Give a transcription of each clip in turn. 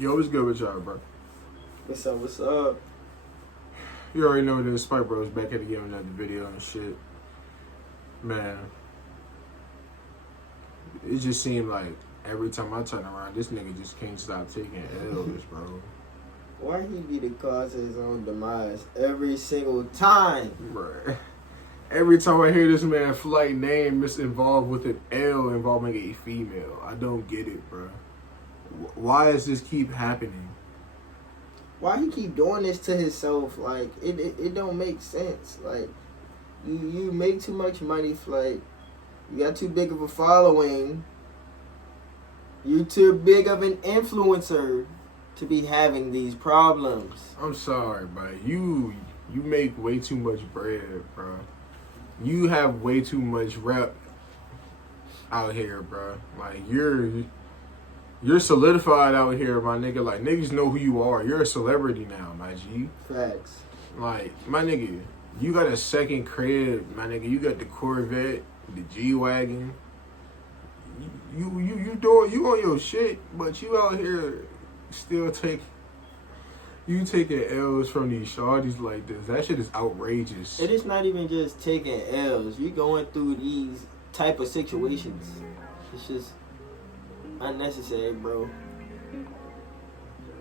Yo, what's good with y'all, bro? What's up? What's up? You already know that Spike Bros back at again with another video and shit. Man, it just seemed like every time I turn around, this nigga just can't stop taking L's, bro. Why he be the cause of his own demise every single time? Bruh. Every time I hear this man flight name is involved with an L involving a female, I don't get it, bro. Why does this keep happening? Why he keep doing this to himself? Like, it don't make sense. Like, you make too much money, Flight. You got too big of a following. You too big of an influencer to be having these problems. I'm sorry, but you make way too much bread, bro. You have way too much rep out here, bro. Like, you're solidified out here, my nigga. Like, niggas know who you are. You're a celebrity now, my G. Facts. Like, my nigga, you got a second crib, my nigga. You got the Corvette, the G-Wagon. You on your shit, but you out here still taking L's from these shawties like this. That shit is outrageous. It is not even just taking L's. You going through these type of situations. It's just unnecessary, bro.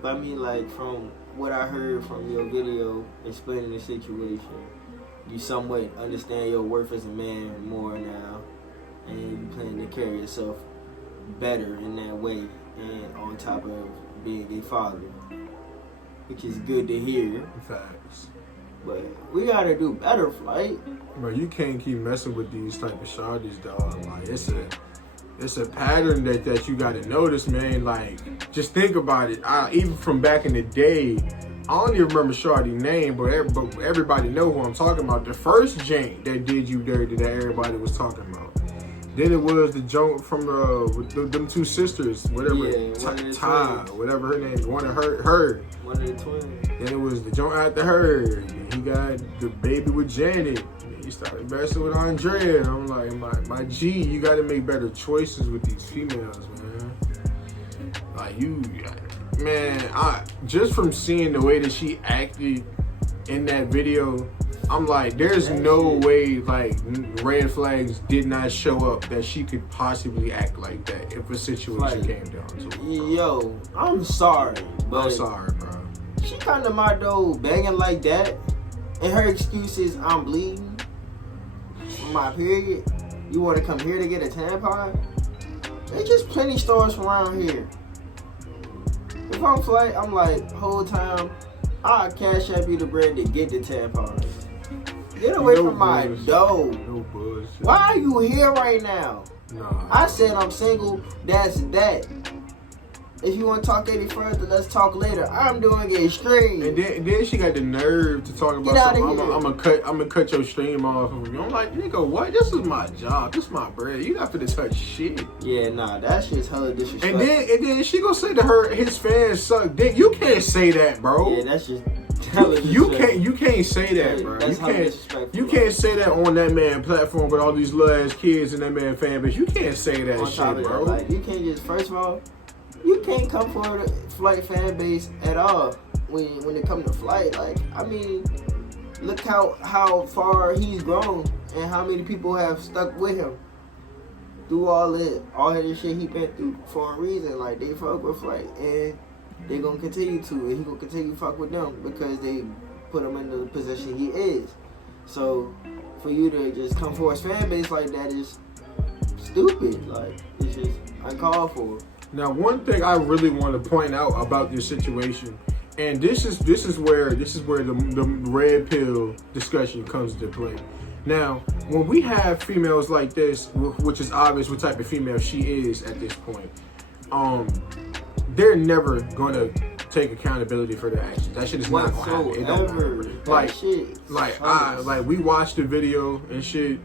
But I mean, like, from what I heard from your video explaining the situation, you somewhat understand your worth as a man more now, and you plan to carry yourself better in that way, and on top of being a father, which is good to hear. Facts. But we gotta do better, Flight. Bro, you can't keep messing with these type of shawties, dog. Like, it's a pattern that you gotta notice, man. Like, just think about it. Even from back in the day, I don't even remember shawty name, but everybody know who I'm talking about. The first jank that did you dirty that everybody was talking about. Then it was the joint from with them two sisters, whatever, Ty, whatever her name, one of her. One of the twins. Then it was the joint after her. He got the baby with Janet. He started messing with Andrea, and I'm like, my G, you got to make better choices with these females, man. Like, man, just from seeing the way that she acted in that video, I'm like, there's no way, like, red flags did not show up that she could possibly act like that if a situation came down to it, bro. Yo, I'm sorry, but I'm sorry, bro. She kind of my dog banging like that, and her excuse is I'm bleeding from my period. You want to come here to get a tampon? There's just plenty stores around here. If I'm Flight, I'm like, whole time, I'll cash up you the bread to get the tampons. Get away from my dough. No bullshit. Why are you here right now? Nah. I said I'm single, that's that. If you want to talk any further, let's talk later. I'm doing a stream. And then she got the nerve to talk about something. I'm gonna cut your stream off. I'm like, nigga, what? This is my job. This is my bread. You not finna touch shit. Yeah, nah, that shit's hella disrespectful. And then she gonna say to his fans suck dick. You can't say that, bro. Yeah, that's just hella you can't say that, bro. You can't say that on that man platform with all these little ass kids and that man fan base. You can't say that shit, bro. Like, you can't just, first of all, you can't come for the Flight fan base at all when it comes to Flight. Like, I mean, look how far he's grown and how many people have stuck with him through all this shit he been through for a reason. Like, they fuck with Flight, and they gonna continue to, and he gonna continue to fuck with them because they put him in the position he is. So for you to just come for his fan base like that is stupid. Like, it's just uncalled for. Now, one thing I really want to point out about this situation, and this is where the red pill discussion comes into play. Now, when we have females like this, which is obvious what type of female she is at this point, they're never gonna take accountability for their actions. That shit is not gonna happen. It don't matter. Like we watched the video and shit.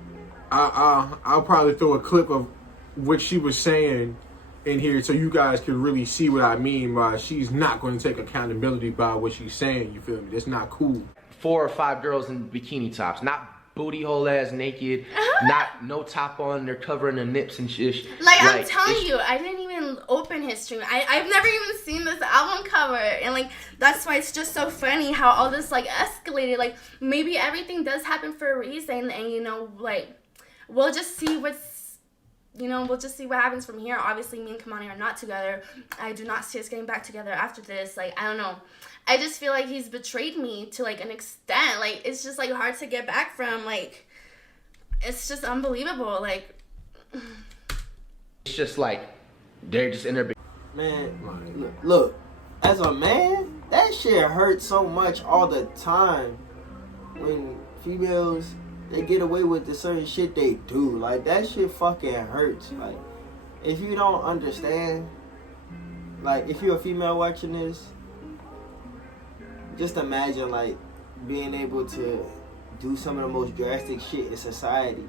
I'll probably throw a clip of what she was saying in here so you guys can really see what I mean by she's not going to take accountability by what she's saying. You feel me? That's not cool. 4 or 5 girls in bikini tops, not booty hole ass naked, not no top on, they're covering their nips and shit. Like I'm telling you, I didn't even even open his stream. I've never even seen this album cover, and like that's why it's just so funny how all this like escalated. Like maybe everything does happen for a reason, and you know, like we'll just see what happens from here. Obviously, me and Kamani are not together. I do not see us getting back together after this. Like, I don't know. I just feel like he's betrayed me to, like, an extent. Like, it's just, like, hard to get back from. Like, it's just unbelievable. Like, It's just like, they're just in their... Man, look, as a man, that shit hurts so much all the time when females, they get away with the certain shit they do. Like, that shit fucking hurts. Like, if you don't understand, like, if you're a female watching this, just imagine, like, being able to do some of the most drastic shit in society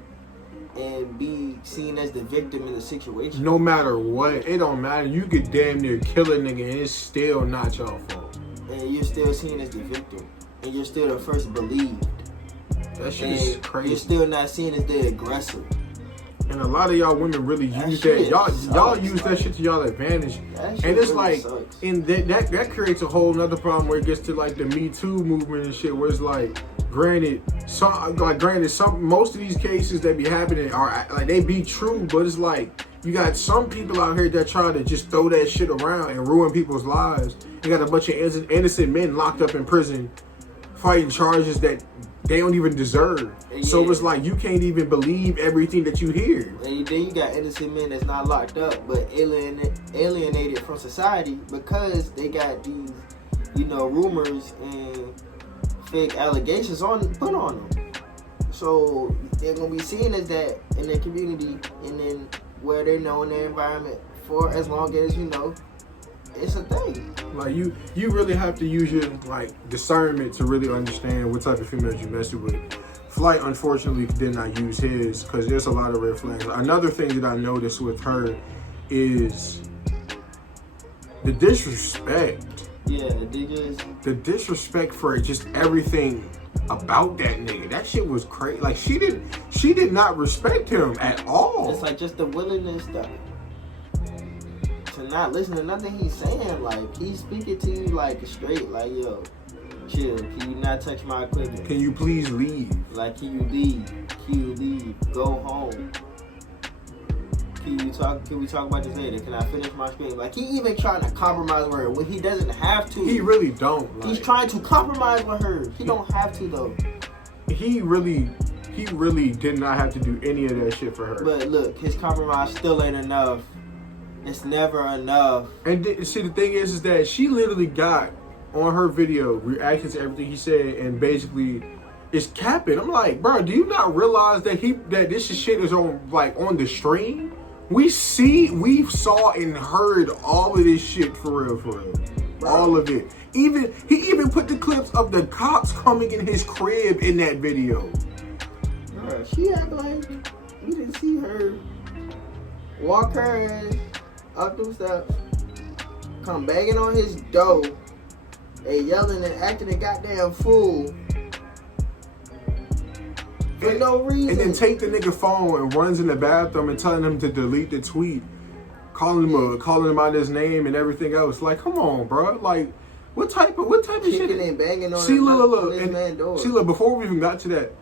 and be seen as the victim in the situation. No matter what, it don't matter. You could damn near kill a nigga and it's still not your fault. And you're still seen as the victim. And you're still the first believed. That shit is crazy. You're still not seen as the aggressor. And a lot of y'all women really use that. Y'all use that shit to y'all advantage. And it's really like, sucks. And that creates a whole nother problem where it gets to like the Me Too movement and shit, where it's like, granted, most of these cases that be happening are like they be true, but it's like you got some people out here that try to just throw that shit around and ruin people's lives. You got a bunch of innocent men locked up in prison fighting charges that they don't even deserve. Yeah. So it's like you can't even believe everything that you hear. And then you got innocent men that's not locked up but alienated from society because they got these, rumors and fake allegations put on them. So they're gonna be seen as that in their community and then where they know in their environment for as long as it's a thing. Like you really have to use your discernment to really understand what type of females you mess with. Flight unfortunately did not use his because there's a lot of red flags. Another thing that I noticed with her is the disrespect. Yeah, the disrespect for just everything about that nigga. That shit was crazy. Like she did not respect him at all. It's like just the willingness to not listen to nothing he's saying. Like he's speaking to you like straight, like yo, chill. Can you not touch my equipment? Can you please leave? Like can you leave? Can you leave? Go home. Can we talk about this later? Can I finish my screen? Like he even trying to compromise with her when he doesn't have to. He really don't. He's trying to compromise with her. He don't have to though. He really did not have to do any of that shit for her. But look, his compromise still ain't enough. It's never enough. And see, the thing is that she literally got on her video reacting to everything he said and basically is capping. I'm like, bro, do you not realize that this shit is on the stream? We saw and heard all of this shit for real. Bro. All of it. He even put the clips of the cops coming in his crib in that video. Bro, she act like you didn't see her walk her ass up them steps, come banging on his door, and yelling and acting a goddamn fool. For no reason. And then take the nigga phone and runs in the bathroom and telling him to delete the tweet, calling him out his name and everything else. Like, come on, bro. Like, what type of shit? And banging on see, look, this man's door. See, look. Before we even got to that,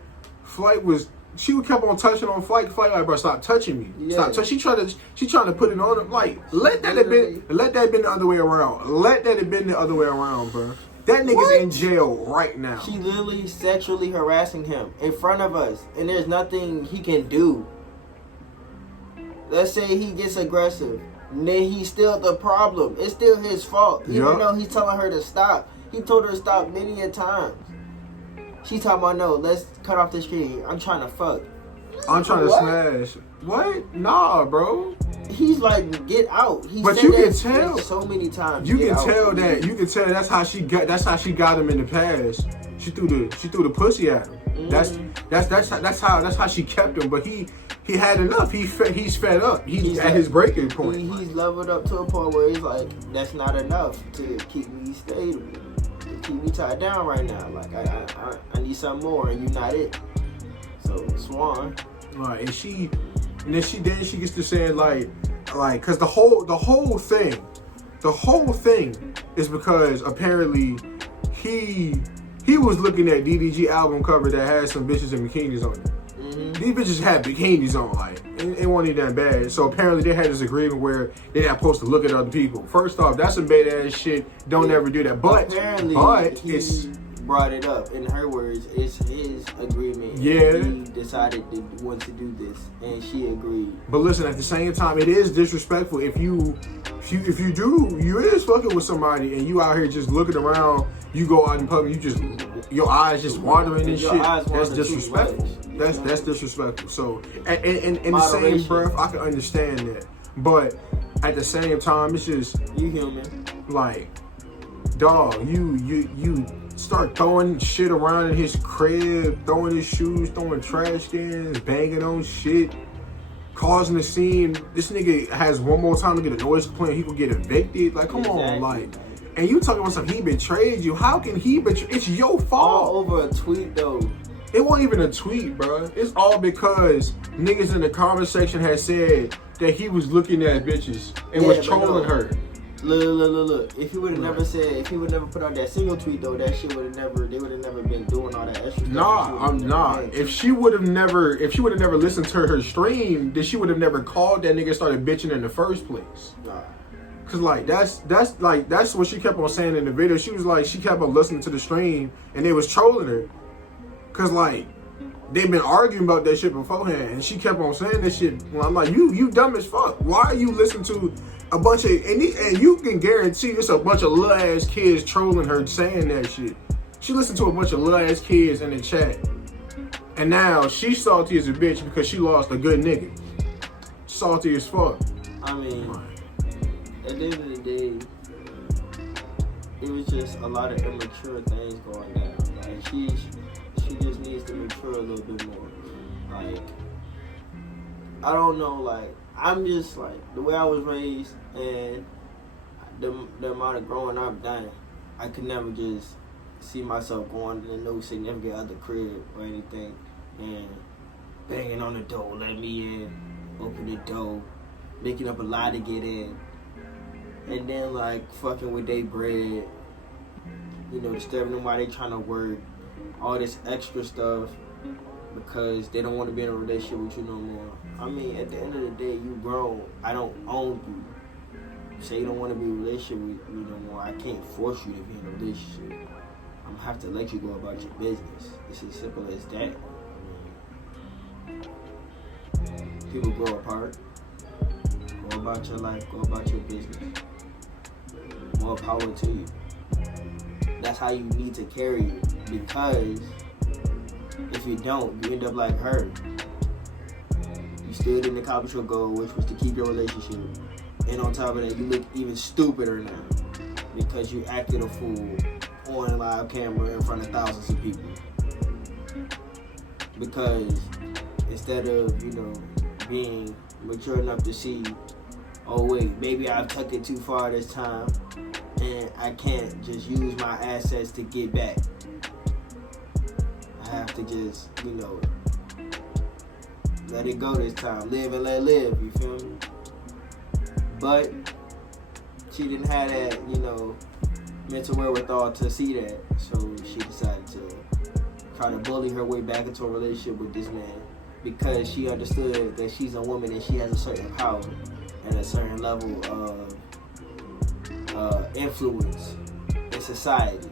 she kept on touching on Flight like, bro, stop touching me. Yeah. Stop. She trying to put it on him. Like, let that have been the other way around. Let that have been the other way around, bro. That nigga's in jail right now. She literally sexually harassing him in front of us, and there's nothing he can do. Let's say he gets aggressive, and then he's still the problem. It's still his fault, even though he's telling her to stop. He told her to stop many a times. She talking about, no, let's cut off the screen. I'm trying to fuck. I'm trying to smash. What? Nah, bro. He's like, get out. But you can tell so many times. You can tell that's how she got him in the past. She threw the pussy at him. Mm-hmm. That's how she kept him. But he had enough. He's fed up. He's at his breaking point. He's leveled up to a point where he's like, that's not enough to keep me stable, to keep me tied down right now. Like I need something more, and you're not it. So Swan. Right, and then she gets to saying like, like, cause the whole thing is because apparently he was looking at DDG album cover that had some bitches in bikinis on it. These bitches had bikinis on, like, it wasn't even that bad. So apparently they had this agreement where they're not supposed to look at other people. First off, that's some bad ass shit. Don't ever do that. But he brought it up. In her words, it's his agreement. Yeah. He decided to want to do this, and she agreed. But listen, at the same time, it is disrespectful if you is fucking with somebody and you out here just looking around. You go out in public, your eyes just wandering and shit. That's disrespectful. That's disrespectful. So, in the same breath, I can understand that. But at the same time, it's just you human. Like, dog, you start throwing shit around in his crib, throwing his shoes, throwing trash cans, banging on shit, causing a scene. This nigga has one more time to get a noise complaint, he could get evicted. Like, come on, like. And you talking about something, he betrayed you. How can he betray? It's your fault. All over a tweet, though. It wasn't even a tweet, bro. It's all because niggas in the comment section had said that he was looking at bitches and was trolling her. Look. If he would have never said, if he would never put out that single tweet, though, that shit would have never, they would have never been doing all that extra stuff. Nah, I'm not. If she would have never listened to her stream, then she would have never called that nigga and started bitching in the first place. Nah. Cause like that's what she kept on saying in the video. She was like, she kept on listening to the stream and they was trolling her. Cause like they've been arguing about that shit beforehand, and she kept on saying this shit. Well, I'm like, you dumb as fuck. Why are you listening to a bunch of and you can guarantee it's a bunch of little ass kids trolling her saying that shit. She listened to a bunch of little ass kids in the chat, and now she's salty as a bitch because she lost a good nigga. Salty as fuck. I mean, at the end of the day, it was just a lot of immature things going down. Like, she just needs to mature a little bit more. Like, I don't know, like, I'm just like, the way I was raised and the amount of growing I've done, I could never just see myself going to no significant other crib or anything and banging on the door, let me in, open the door, making up a lie to get in. And then, like, fucking with their bread, you know, disturbing them while they trying to work, all this extra stuff because they don't want to be in a relationship with you no more. I mean, at the end of the day, you grown. I don't own you. Say you don't want to be in a relationship with me no more. I can't force you to be in a relationship. I'm going to have to let you go about your business. It's as simple as that. I mean, people grow apart. Go about your life. Go about your business. More power to you. That's how you need to carry it, because if you don't, you end up like her. You still didn't accomplish your goal, which was to keep your relationship, and on top of that, you look even stupider now because you acted a fool on live camera in front of thousands of people. Because instead of, you know, being mature enough to see, oh wait, maybe I've took it too far this time, and I can't just use my assets to get back. I have to just, you know, let it go this time. Live and let live, you feel me? But she didn't have that, you know, mental wherewithal to see that. So she decided to try to bully her way back into a relationship with this man, because she understood that she's a woman and she has a certain power and a certain level of influence in society.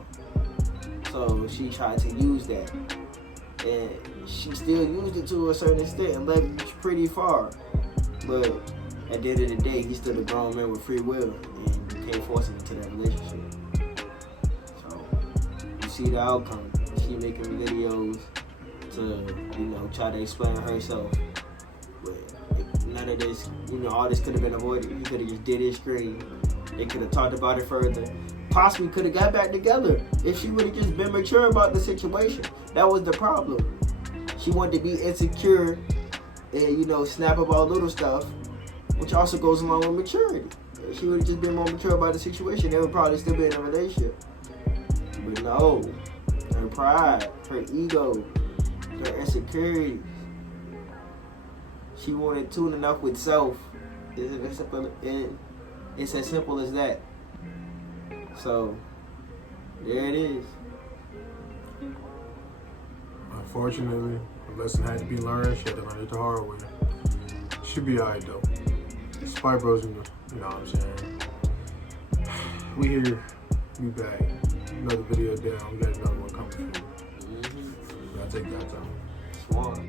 So she tried to use that, and she still used it to a certain extent and left pretty far. But at the end of the day, he's still a grown man with free will, and you can't force him into that relationship. So you see the outcome. She making videos to, you know, try to explain herself. But none of this, you know, all this could have been avoided. He could have just did his screen. They could have talked about it further. Possibly could have got back together if she would have just been mature about the situation. That was the problem. She wanted to be insecure and, you know, snap about little stuff, which also goes along with maturity. If she would have just been more mature about the situation, they would probably still be in a relationship. But no, her pride, her ego, her insecurities. She wanted tune enough with self It's simple, and it's as simple as that. So there it is. Unfortunately, a lesson had to be learned. She had to learn it the hard way. Should be alright though. Spy Bros, you know what I'm saying? We here, we back. Another video down. We got another one coming for you. Y'all take that time. Smart.